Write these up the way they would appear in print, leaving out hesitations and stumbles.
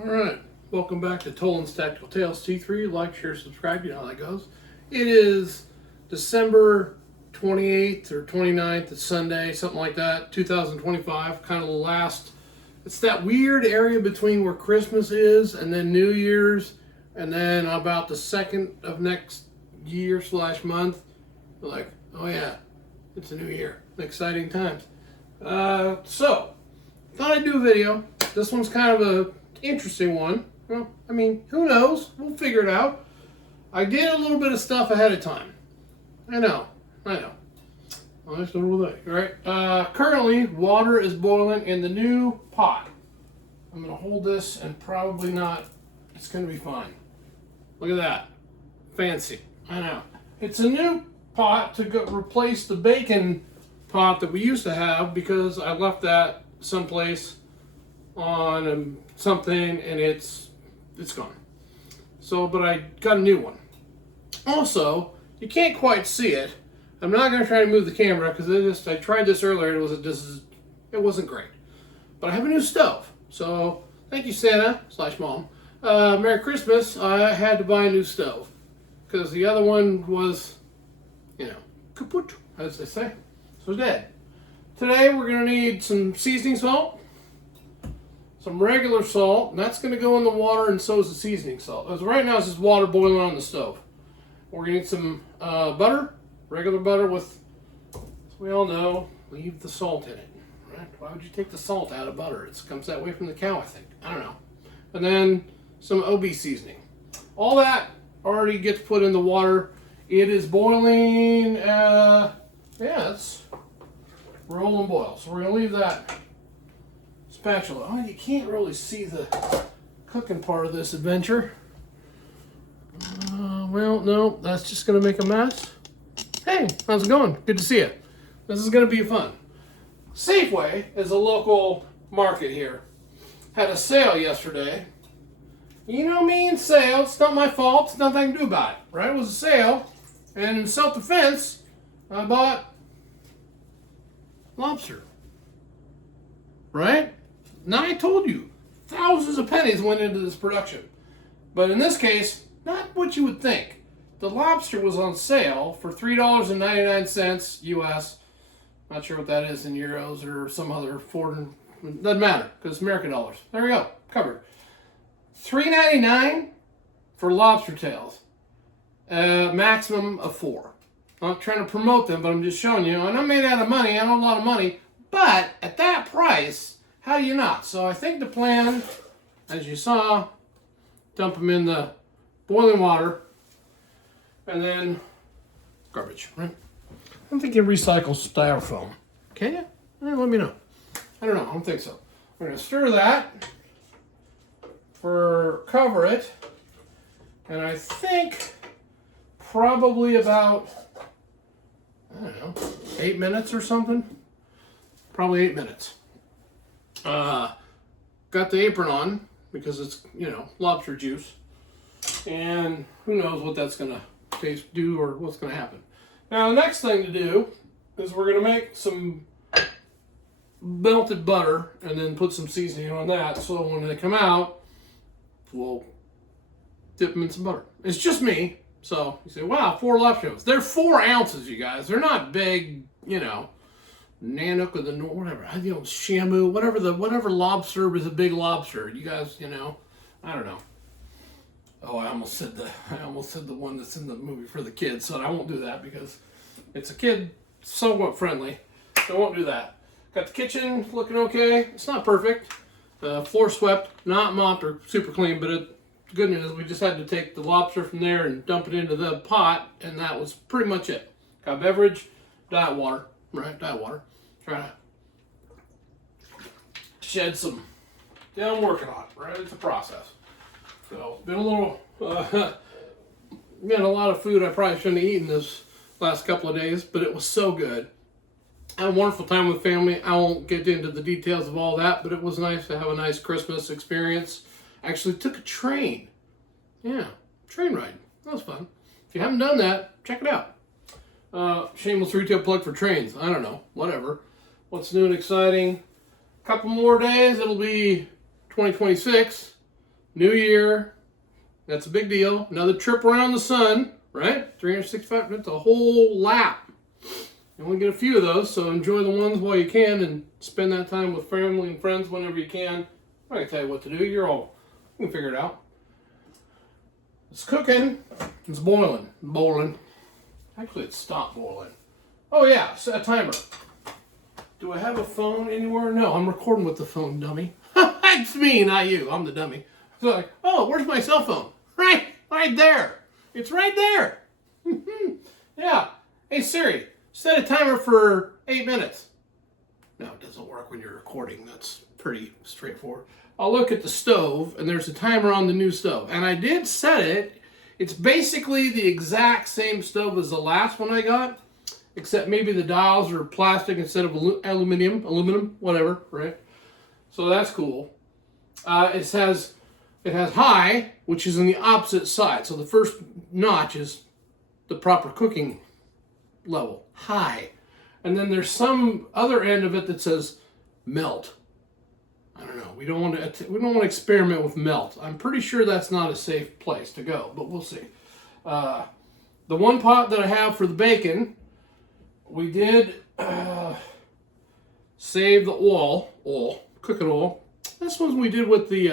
Alright, welcome back to Tolan's Tactical Tales T3. Like, share, subscribe, you know how that goes. It is December 28th or 29th, it's Sunday, something like that, 2025, kind of the last. It's that weird area between where Christmas is and then New Year's, and then about the second of next year / month. You're like, oh yeah, it's a new year. Exciting times. So, thought I'd do a video. This one's kind of a interesting one. Well, I mean, who knows? We'll figure it out. I did a little bit of stuff ahead of time. I know. Nice little thing, right? Currently, water is boiling in the new pot. I'm going to hold this and probably not. It's going to be fine. Look at that. Fancy. I know. It's a new pot to replace the bacon pot that we used to have because I left that someplace on something and it's gone. So, but I got a new one. Also, you can't quite see it. I'm not going to try to move the camera because I tried this earlier. It wasn't great. But I have a new stove. So, thank you Santa / Mom. Merry Christmas. I had to buy a new stove because the other one was, kaput, as they say. So dead. Today we're going to need some seasoning salt, some regular salt, and that's going to go in the water, and so is the seasoning salt. As right now, it's just water boiling on the stove. We're going to need some butter, regular butter with, as we all know, leave the salt in it. Right? Why would you take the salt out of butter? It comes that way from the cow, I think. I don't know. And then some OB seasoning. All that already gets put in the water. It is boiling, it's rolling boil. So we're going to leave that spatula. Oh, you can't really see the cooking part of this adventure. Well, no, that's just going to make a mess. Hey, how's it going? Good to see you. This is going to be fun. Safeway is a local market here. Had a sale yesterday. You know me and sales. It's not my fault. It's nothing I can do about it. Right? It was a sale. And in self-defense, I bought lobster. Right? Now I told you, thousands of pennies went into this production. But in this case, not what you would think. The lobster was on sale for $3.99 US. Not sure what that is in euros or some other foreign. Doesn't matter because it's American dollars. There we go, covered. $3.99 for lobster tails. Maximum of 4. I'm not trying to promote them, but I'm just showing you. And I'm made out of money. I don't have a lot of money. But at that price, how do you not? So I think the plan, as you saw, dump them in the boiling water and then garbage, right? I'm thinking recycle styrofoam. Can you? Let me know. I don't know. I don't think so. We're going to stir that, cover it, and I think probably about, 8 minutes or something. Probably 8 minutes. Got the apron on because it's, lobster juice. And who knows what that's going to do or what's going to happen. Now, the next thing to do is we're going to make some melted butter and then put some seasoning on that. So when they come out, we'll dip them in some butter. It's just me. So you say, wow, 4 lobsters. They're 4 ounces, you guys. They're not big, Nanook or whatever, Shamu, whatever lobster is a big lobster. You guys, I don't know. Oh, I almost said the one that's in the movie for the kids, so I won't do that because it's a kid somewhat friendly. So I won't do that. Got the kitchen looking okay. It's not perfect. Floor swept, not mopped or super clean, but the good news is we just had to take the lobster from there and dump it into the pot, and that was pretty much it. Got beverage, diet water, right? Diet water. Try to shed some. Yeah, I'm working on it, right? It's a process. So, been a little, a lot of food I probably shouldn't have eaten this last couple of days, but it was so good. I had a wonderful time with family. I won't get into the details of all that, but it was nice to have a nice Christmas experience. Actually took a train. Yeah, train ride. That was fun. If you haven't done that, check it out. Shameless retail plug for trains. I don't know, whatever. What's new and exciting? A couple more days, it'll be 2026. New Year. That's a big deal. Another trip around the sun, right? 365 minutes, a whole lap. You only get a few of those, so enjoy the ones while you can and spend that time with family and friends whenever you can. I can tell you what to do. You can figure it out. It's cooking. It's boiling. Boiling. Actually, it stopped boiling. Oh, yeah. Set a timer. Do I have a phone anywhere? No, I'm recording with the phone, dummy. It's me, not you. I'm the dummy. So like, oh, where's my cell phone? Right there. It's right there. Yeah. Hey, Siri, set a timer for 8 minutes. No, it doesn't work when you're recording. That's pretty straightforward. I'll look at the stove, and there's a timer on the new stove. And I did set it. It's basically the exact same stove as the last one I got, except maybe the dials are plastic instead of aluminum, whatever, right? So that's cool. It has high, which is on the opposite side. So the first notch is the proper cooking level, high. And then there's some other end of it that says melt. I don't know. We don't want to experiment with melt. I'm pretty sure that's not a safe place to go, but we'll see. The one pot that I have for the bacon, we did save the oil, cooking oil. This one we did with the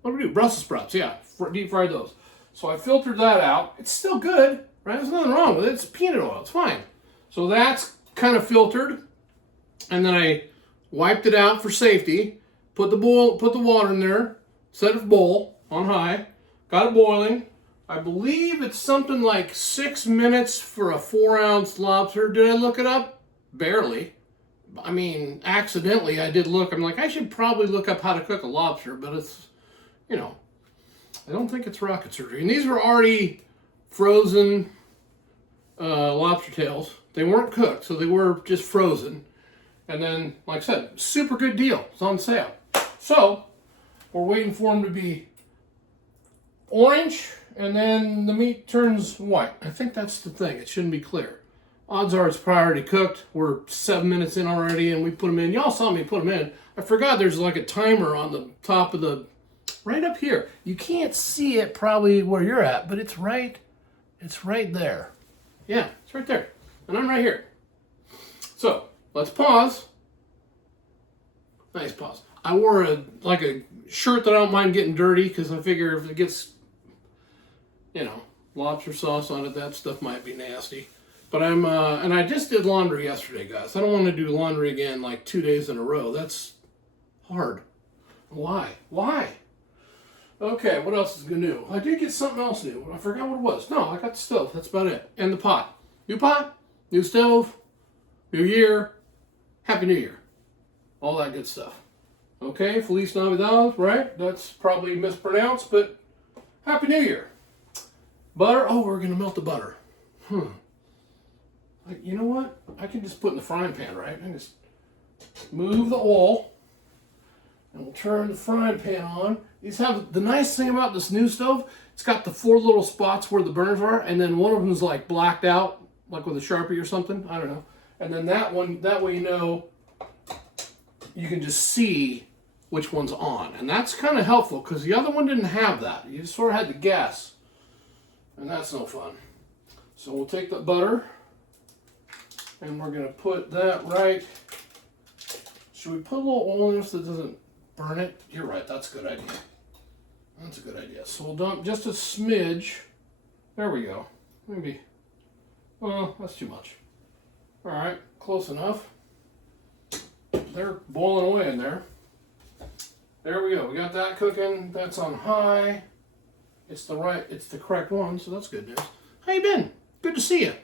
what do we do? Brussels sprouts, yeah, deep fried those. So I filtered that out. It's still good, right? There's nothing wrong with it. It's peanut oil. It's fine. So that's kind of filtered, and then I wiped it out for safety. Put the water in there. Set a bowl on high. Got it boiling. I believe it's something like 6 minutes for a 4-ounce lobster. Did I look it up? Barely. I mean, accidentally I did look. I'm like, I should probably look up how to cook a lobster, but it's, I don't think it's rocket surgery. And these were already frozen lobster tails. They weren't cooked, so they were just frozen. And then, like I said, super good deal. It's on sale. So, we're waiting for them to be orange, and then the meat turns white. I think that's the thing. It shouldn't be clear. Odds are it's probably already cooked. We're 7 minutes in already, and we put them in. Y'all saw me put them in. I forgot there's like a timer on the top of the, right up here. You can't see it probably where you're at, but it's right there. Yeah, it's right there. And I'm right here. So, let's pause. Nice pause. I wore a shirt that I don't mind getting dirty because I figure if it gets, lobster sauce on it, that stuff might be nasty. But and I just did laundry yesterday, guys. I don't want to do laundry again like 2 days in a row. That's hard. Why? Okay, what else is new? I did get something else new. I forgot what it was. No, I got the stove. That's about it. And the pot. New pot, new stove, new year, Happy New Year. All that good stuff. Okay, Feliz Navidad, right? That's probably mispronounced, but Happy New Year. Butter. Oh, we're going to melt the butter. You know what? I can just put in the frying pan, right? I can just move the oil, and we'll turn the frying pan on. These have, the nice thing about this new stove, it's got the 4 little spots where the burners are, and then one of them is like blacked out, like with a Sharpie or something. I don't know. And then that one, that way you can just see which one's on. And that's kind of helpful because the other one didn't have that. You just sort of had to guess. And that's no fun. So we'll take the butter and we're going to put that right. Should we put a little oil in this so it doesn't burn it? You're right. That's a good idea. That's a good idea. So we'll dump just a smidge. There we go. Maybe. Well, that's too much. All right. Close enough. They're boiling away in there. There we go. We got that cooking. That's on high. It's the correct one, so that's good news. How you been? Good to see you.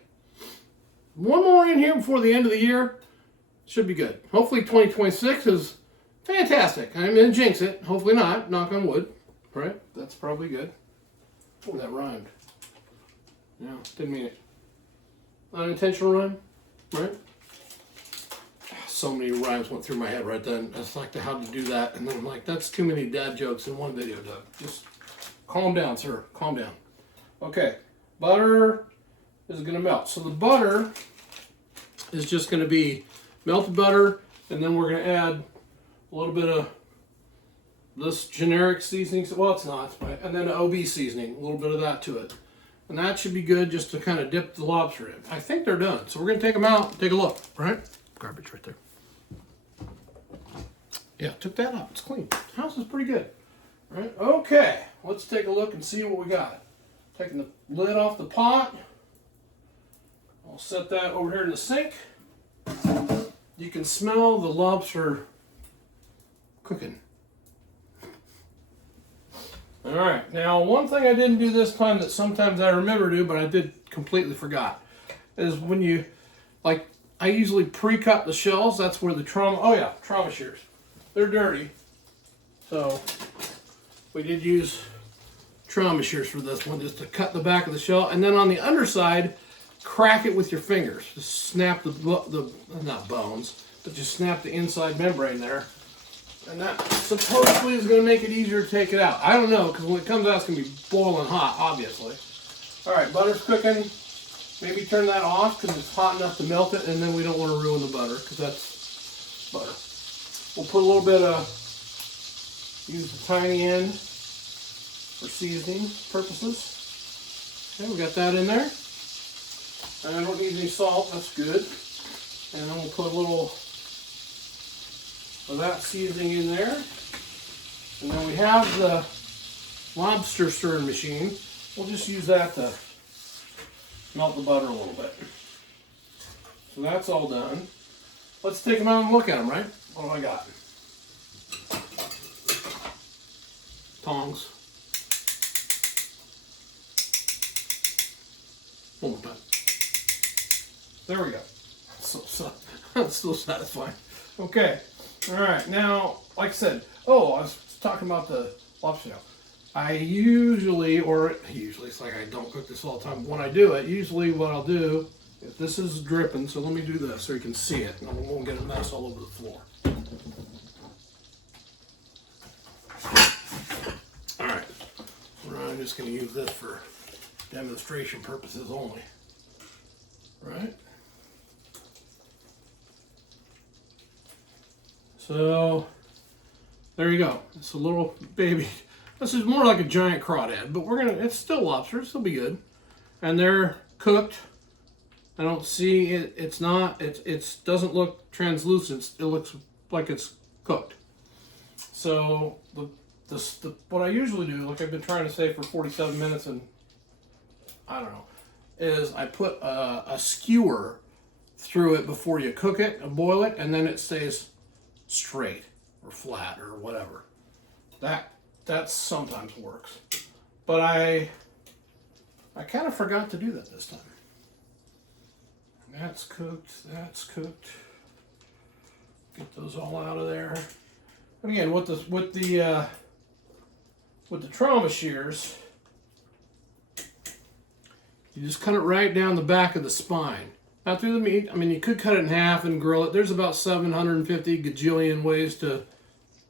One more in here before the end of the year. Should be good. Hopefully 2026 is fantastic. I'm going to jinx it. Hopefully not. Knock on wood. Right? That's probably good. Oh, that rhymed. Yeah, didn't mean it. Unintentional rhyme, right? So many rhymes went through my head right then. I was like, how to do that? And then I'm like, that's too many dad jokes in one video, Doug. Just calm down, sir. Calm down. Okay, butter is going to melt. So the butter is just going to be melted butter, and then we're going to add a little bit of this generic seasoning. Well, it's not. And then the OB seasoning, a little bit of that to it. And that should be good just to kind of dip the lobster in. I think they're done. So we're going to take them out and take a look, right? Garbage right there. Yeah, took that out. It's clean. The house is pretty good. Right? Okay, let's take a look and see what we got. Taking the lid off the pot. I'll set that over here in the sink. You can smell the lobster cooking. All right, now one thing I didn't do this time that sometimes I remember to do, but I did completely forgot, is when you, like, I usually pre-cut the shells. That's where the trauma shears. They're dirty, so we did use trauma shears for this one, just to cut the back of the shell, and then on the underside, crack it with your fingers. Just snap the not bones, but just snap the inside membrane there. And that supposedly is going to make it easier to take it out. I don't know, because when it comes out, it's going to be boiling hot, obviously. All right, butter's cooking. Maybe turn that off because it's hot enough to melt it, and then we don't want to ruin the butter because that's butter. We'll put a little bit of, use the tiny end for seasoning purposes. Okay, we got that in there. And I don't need any salt, that's good. And then we'll put a little of that seasoning in there. And then we have the lobster stirring machine. We'll just use that to melt the butter a little bit. So that's all done. Let's take them out and look at them, right? What do I got? Tongs. One more time. There we go. That's so satisfying. Okay. All right. Now, like I said, I was talking about the lobster tail. I usually, it's like I don't cook this all the time. When I do it, usually what I'll do, if this is dripping, so let me do this so you can see it, and I won't get a mess all over the floor. All right. I'm just going to use this for demonstration purposes only. Right? So, there you go. It's a little baby. This is more like a giant crawdad, but it's still lobster, it'll be good. And they're cooked. I don't see it, it doesn't look translucent, it looks like it's cooked. So, what I usually do, like I've been trying to say for 47 minutes and I don't know, is I put a skewer through it before you cook it and boil it, and then it stays straight or flat or whatever. That sometimes works, but I kind of forgot to do that this time. That's cooked. That's cooked. Get those all out of there. And again, with the trauma shears, you just cut it right down the back of the spine. Not through the meat. I mean, you could cut it in half and grill it. There's about 750 gajillion ways to,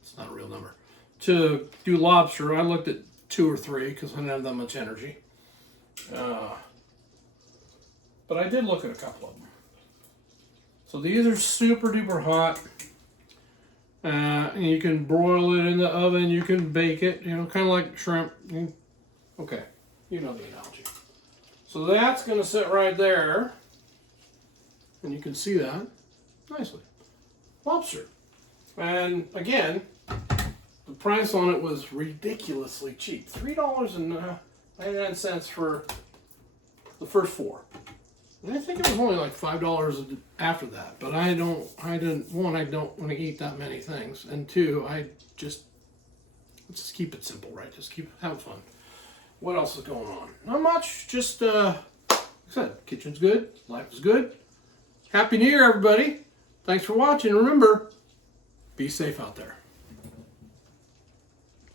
it's not a real number, to do lobster. I looked at 2 or 3 because I didn't have that much energy. But I did look at a couple of them. So these are super duper hot. And you can broil it in the oven. You can bake it, kind of like shrimp. Okay, you know the analogy. So that's going to sit right there. And you can see that nicely. Lobster. And again, the price on it was ridiculously cheap. $3.99 for the first 4. And I think it was only like $5 after that. But I don't want to eat that many things. And 2, let's just keep it simple, right? Just keep having fun. What else is going on? Not much. Just, like I said, kitchen's good. Life is good. Happy New Year, everybody. Thanks for watching. Remember, be safe out there.